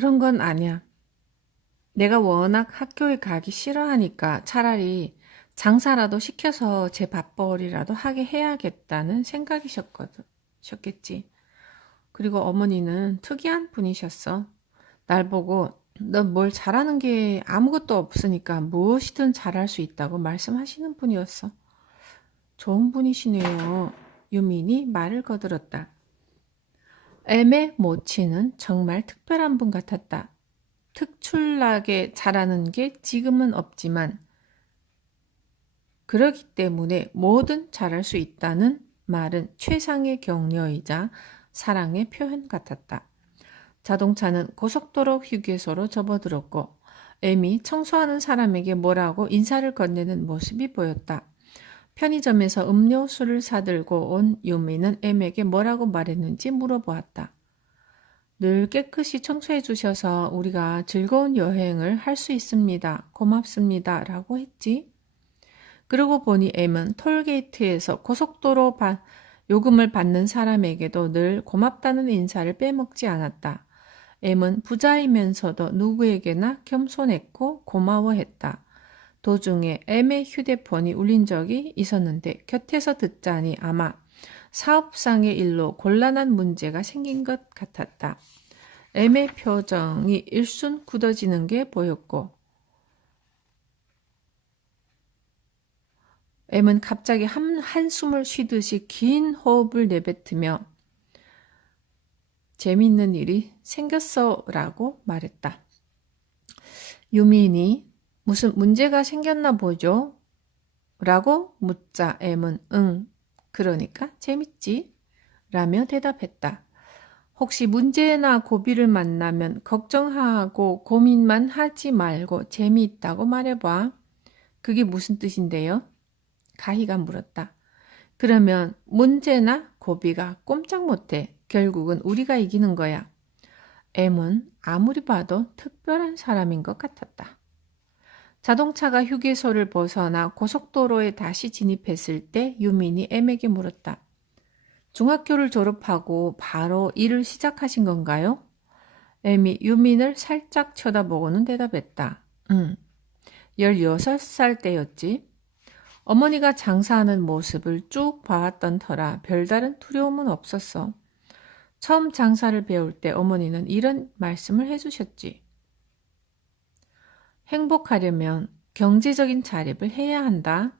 그런 건 아니야. 내가 워낙 학교에 가기 싫어하니까 차라리 장사라도 시켜서 제 밥벌이라도 하게 해야겠다는 생각이셨겠지. 그리고 어머니는 특이한 분이셨어. 날 보고 넌 뭘 잘하는 게 아무것도 없으니까 무엇이든 잘할 수 있다고 말씀하시는 분이었어. 좋은 분이시네요. 유민이 말을 거들었다. 애매 모치는 정말 특별한 분 같았다. 특출나게 잘하는 게 지금은 없지만 그러기 때문에 뭐든 잘할 수 있다는 말은 최상의 격려이자 사랑의 표현 같았다. 자동차는 고속도로 휴게소로 접어들었고 애미 청소하는 사람에게 뭐라고 인사를 건네는 모습이 보였다. 편의점에서 음료수를 사들고 온 유미는 애미에게 뭐라고 말했는지 물어보았다. 늘 깨끗이 청소해 주셔서 우리가 즐거운 여행을 할 수 있습니다. 고맙습니다. 라고 했지. 그러고 보니 M은 톨게이트에서 고속도로 요금을 받는 사람에게도 늘 고맙다는 인사를 빼먹지 않았다. M은 부자이면서도 누구에게나 겸손했고 고마워했다. 도중에 M의 휴대폰이 울린 적이 있었는데 곁에서 듣자니 아마 사업상의 일로 곤란한 문제가 생긴 것 같았다. M의 표정이 일순 굳어지는 게 보였고 M은 갑자기 한숨을 쉬듯이 긴 호흡을 내뱉으며 재밌는 일이 생겼어 라고 말했다. 유민이 무슨 문제가 생겼나 보죠? 라고 묻자 M은 응, 그러니까 재밌지? 라며 대답했다. 혹시 문제나 고비를 만나면 걱정하고 고민만 하지 말고 재미있다고 말해봐. 그게 무슨 뜻인데요? 가희가 물었다. 그러면 문제나 고비가 꼼짝 못해. 결국은 우리가 이기는 거야. M은 아무리 봐도 특별한 사람인 것 같았다. 자동차가 휴게소를 벗어나 고속도로에 다시 진입했을 때 유민이 M에게 물었다. 중학교를 졸업하고 바로 일을 시작하신 건가요? M이 유민을 살짝 쳐다보고는 대답했다. 응, 16살 때였지. 어머니가 장사하는 모습을 쭉 봐왔던 터라 별다른 두려움은 없었어. 처음 장사를 배울 때 어머니는 이런 말씀을 해주셨지. 행복하려면 경제적인 자립을 해야 한다.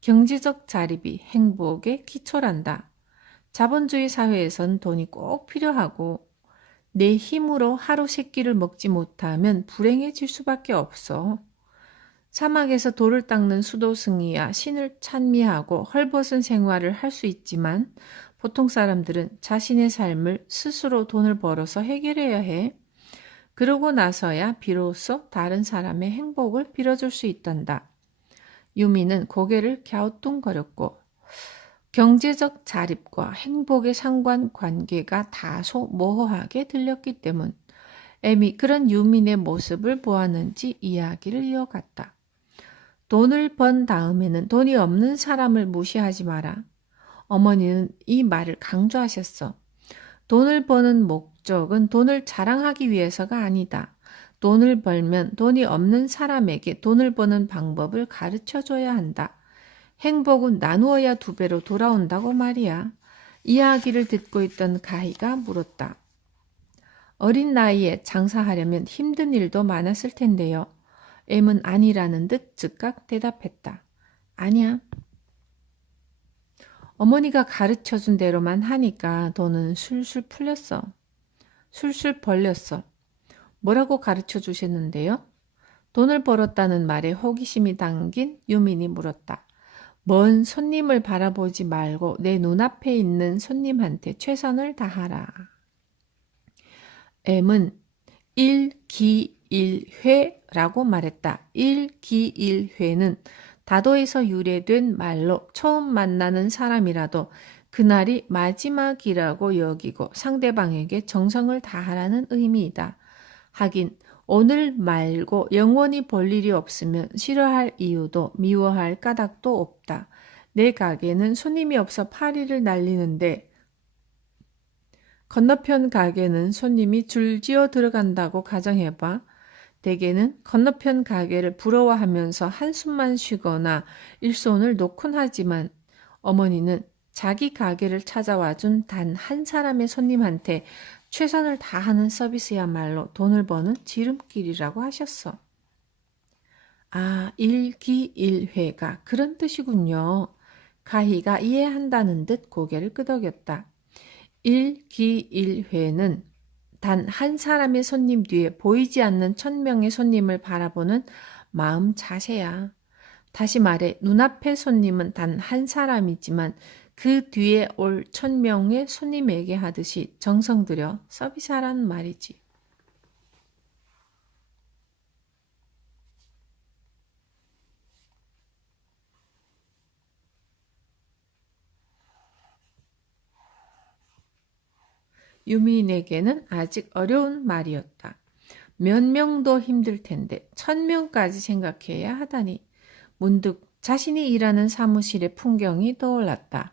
경제적 자립이 행복의 기초란다. 자본주의 사회에선 돈이 꼭 필요하고 내 힘으로 하루 세 끼를 먹지 못하면 불행해질 수밖에 없어. 사막에서 돌을 닦는 수도승이야 신을 찬미하고 헐벗은 생활을 할 수 있지만 보통 사람들은 자신의 삶을 스스로 돈을 벌어서 해결해야 해. 그러고 나서야 비로소 다른 사람의 행복을 빌어줄 수 있단다. 유미는 고개를 갸우뚱거렸고 경제적 자립과 행복의 상관관계가 다소 모호하게 들렸기 때문 애미 그런 유민의 모습을 보았는지 이야기를 이어갔다. 돈을 번 다음에는 돈이 없는 사람을 무시하지 마라. 어머니는 이 말을 강조하셨어. 돈을 버는 목적은 돈을 자랑하기 위해서가 아니다. 돈을 벌면 돈이 없는 사람에게 돈을 버는 방법을 가르쳐 줘야 한다. 행복은 나누어야 두 배로 돌아온다고 말이야. 이야기를 듣고 있던 가희가 물었다. 어린 나이에 장사하려면 힘든 일도 많았을 텐데요. M은 아니라는 듯 즉각 대답했다. 아니야. 어머니가 가르쳐준 대로만 하니까 돈은 술술 풀렸어. 술술 벌렸어. 뭐라고 가르쳐 주셨는데요? 돈을 벌었다는 말에 호기심이 담긴 유민이 물었다. 먼 손님을 바라보지 말고 내 눈앞에 있는 손님한테 최선을 다하라. M은 일기일회라고 말했다. 일기일회는 다도에서 유래된 말로 처음 만나는 사람이라도 그날이 마지막이라고 여기고 상대방에게 정성을 다하라는 의미이다. 하긴 오늘 말고 영원히 볼 일이 없으면 싫어할 이유도 미워할 까닭도 없다. 내 가게는 손님이 없어 파리를 날리는데 건너편 가게는 손님이 줄지어 들어간다고 가정해봐. 대개는 건너편 가게를 부러워하면서 한숨만 쉬거나 일손을 놓곤 하지만 어머니는 자기 가게를 찾아와준 단 한 사람의 손님한테 최선을 다하는 서비스야말로 돈을 버는 지름길이라고 하셨어. 아, 일기일회가 그런 뜻이군요. 가희가 이해한다는 듯 고개를 끄덕였다. 일기일회는 단 한 사람의 손님 뒤에 보이지 않는 1000명의 손님을 바라보는 마음 자세야. 다시 말해, 눈앞의 손님은 단 한 사람이지만 그 뒤에 올 1000명의 손님에게 하듯이 정성 들여 서비스하라는 말이지. 유민에게는 아직 어려운 말이었다. 몇 명도 힘들 텐데 1000명까지 생각해야 하다니. 문득 자신이 일하는 사무실의 풍경이 떠올랐다.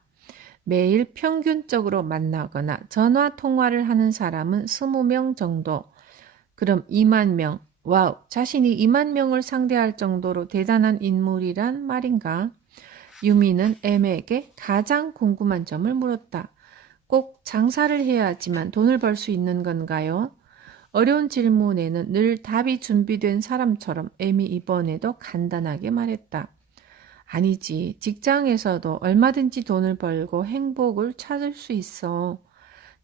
매일 평균적으로 만나거나 전화 통화를 하는 사람은 20명 정도. 그럼 2만 명. 와우, 자신이 2만 명을 상대할 정도로 대단한 인물이란 말인가? 유미는 M에게 가장 궁금한 점을 물었다. 꼭 장사를 해야지만 돈을 벌 수 있는 건가요? 어려운 질문에는 늘 답이 준비된 사람처럼 M이 이번에도 간단하게 말했다. 아니지. 직장에서도 얼마든지 돈을 벌고 행복을 찾을 수 있어.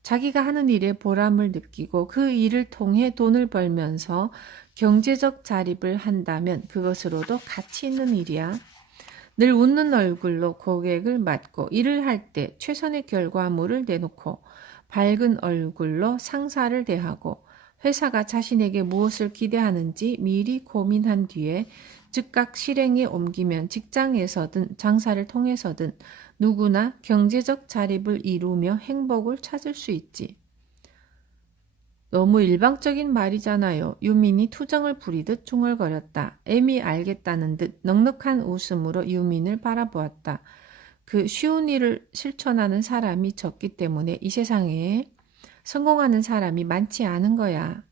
자기가 하는 일에 보람을 느끼고 그 일을 통해 돈을 벌면서 경제적 자립을 한다면 그것으로도 가치 있는 일이야. 늘 웃는 얼굴로 고객을 맞고 일을 할 때 최선의 결과물을 내놓고 밝은 얼굴로 상사를 대하고 회사가 자신에게 무엇을 기대하는지 미리 고민한 뒤에 즉각 실행에 옮기면 직장에서든 장사를 통해서든 누구나 경제적 자립을 이루며 행복을 찾을 수 있지. 너무 일방적인 말이잖아요. 유민이 투정을 부리듯 중얼거렸다. 애미 알겠다는 듯 넉넉한 웃음으로 유민을 바라보았다. 그 쉬운 일을 실천하는 사람이 적기 때문에 이 세상에 성공하는 사람이 많지 않은 거야.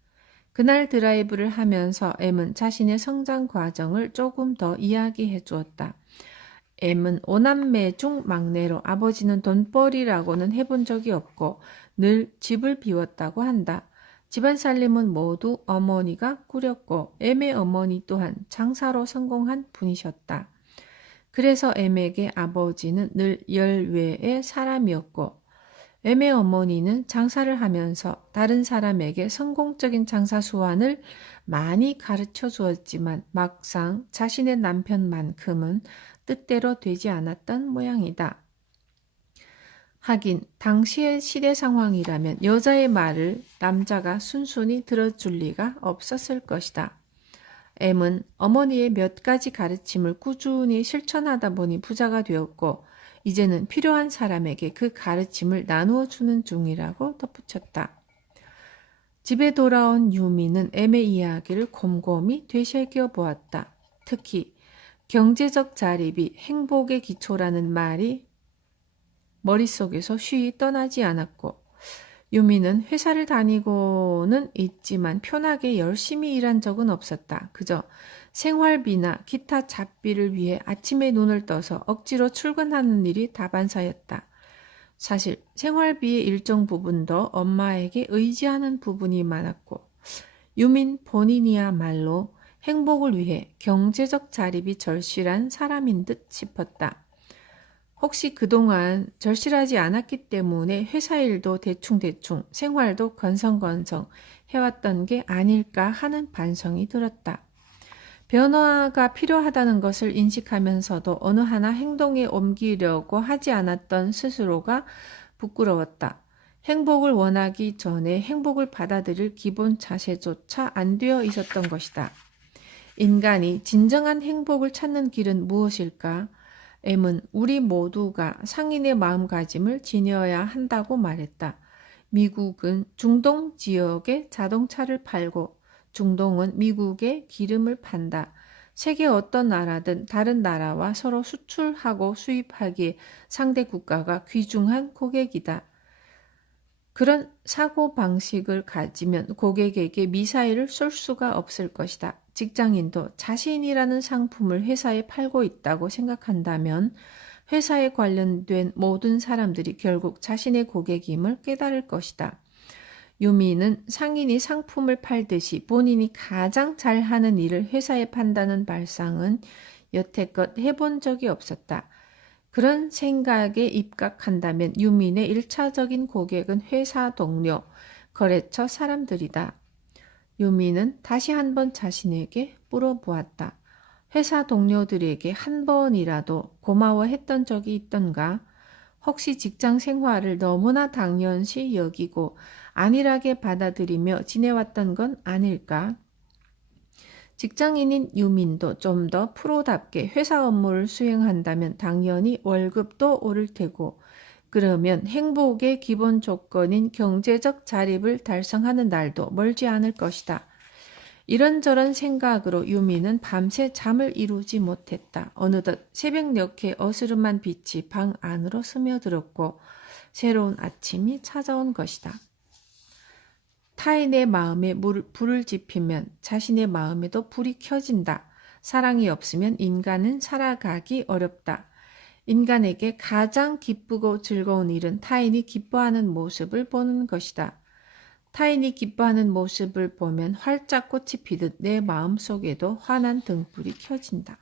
그날 드라이브를 하면서 M은 자신의 성장 과정을 조금 더 이야기해 주었다. M은 오남매 중 막내로 아버지는 돈벌이라고는 해본 적이 없고 늘 집을 비웠다고 한다. 집안 살림은 모두 어머니가 꾸렸고 M의 어머니 또한 장사로 성공한 분이셨다. 그래서 M에게 아버지는 늘 열외의 사람이었고 M의 어머니는 장사를 하면서 다른 사람에게 성공적인 장사 수완을 많이 가르쳐 주었지만 막상 자신의 남편만큼은 뜻대로 되지 않았던 모양이다. 하긴 당시의 시대 상황이라면 여자의 말을 남자가 순순히 들어줄 리가 없었을 것이다. M은 어머니의 몇 가지 가르침을 꾸준히 실천하다 보니 부자가 되었고 이제는 필요한 사람에게 그 가르침을 나누어 주는 중이라고 덧붙였다. 집에 돌아온 유미는 M의 이야기를 곰곰이 되새겨 보았다. 특히 경제적 자립이 행복의 기초라는 말이 머릿속에서 쉬이 떠나지 않았고 유미는 회사를 다니고는 있지만 편하게 열심히 일한 적은 없었다. 그저 생활비나 기타 잡비를 위해 아침에 눈을 떠서 억지로 출근하는 일이 다반사였다. 사실 생활비의 일정 부분도 엄마에게 의지하는 부분이 많았고 유민 본인이야말로 행복을 위해 경제적 자립이 절실한 사람인 듯 싶었다. 혹시 그동안 절실하지 않았기 때문에 회사 일도 대충대충 생활도 건성건성 해왔던 게 아닐까 하는 반성이 들었다. 변화가 필요하다는 것을 인식하면서도 어느 하나 행동에 옮기려고 하지 않았던 스스로가 부끄러웠다. 행복을 원하기 전에 행복을 받아들일 기본 자세조차 안 되어 있었던 것이다. 인간이 진정한 행복을 찾는 길은 무엇일까? M은 우리 모두가 상인의 마음가짐을 지녀야 한다고 말했다. 미국은 중동 지역에 자동차를 팔고 중동은 미국에 기름을 판다. 세계 어떤 나라든 다른 나라와 서로 수출하고 수입하기에 상대 국가가 귀중한 고객이다. 그런 사고방식을 가지면 고객에게 미사일을 쏠 수가 없을 것이다. 직장인도 자신이라는 상품을 회사에 팔고 있다고 생각한다면 회사에 관련된 모든 사람들이 결국 자신의 고객임을 깨달을 것이다. 유미는 상인이 상품을 팔듯이 본인이 가장 잘하는 일을 회사에 판다는 발상은 여태껏 해본 적이 없었다. 그런 생각에 입각한다면 유민의 1차적인 고객은 회사 동료, 거래처 사람들이다. 유민은 다시 한번 자신에게 물어보았다. 회사 동료들에게 한 번이라도 고마워했던 적이 있던가? 혹시 직장 생활을 너무나 당연시 여기고 안일하게 받아들이며 지내왔던 건 아닐까? 직장인인 유민도 좀 더 프로답게 회사 업무를 수행한다면 당연히 월급도 오를 테고, 그러면 행복의 기본 조건인 경제적 자립을 달성하는 날도 멀지 않을 것이다. 이런저런 생각으로 유미는 밤새 잠을 이루지 못했다. 어느덧 새벽녘에 어스름한 빛이 방 안으로 스며들었고 새로운 아침이 찾아온 것이다. 타인의 마음에 불을 지피면 자신의 마음에도 불이 켜진다. 사랑이 없으면 인간은 살아가기 어렵다. 인간에게 가장 기쁘고 즐거운 일은 타인이 기뻐하는 모습을 보는 것이다. 타인이 기뻐하는 모습을 보면 활짝 꽃이 피듯 내 마음속에도 환한 등불이 켜진다.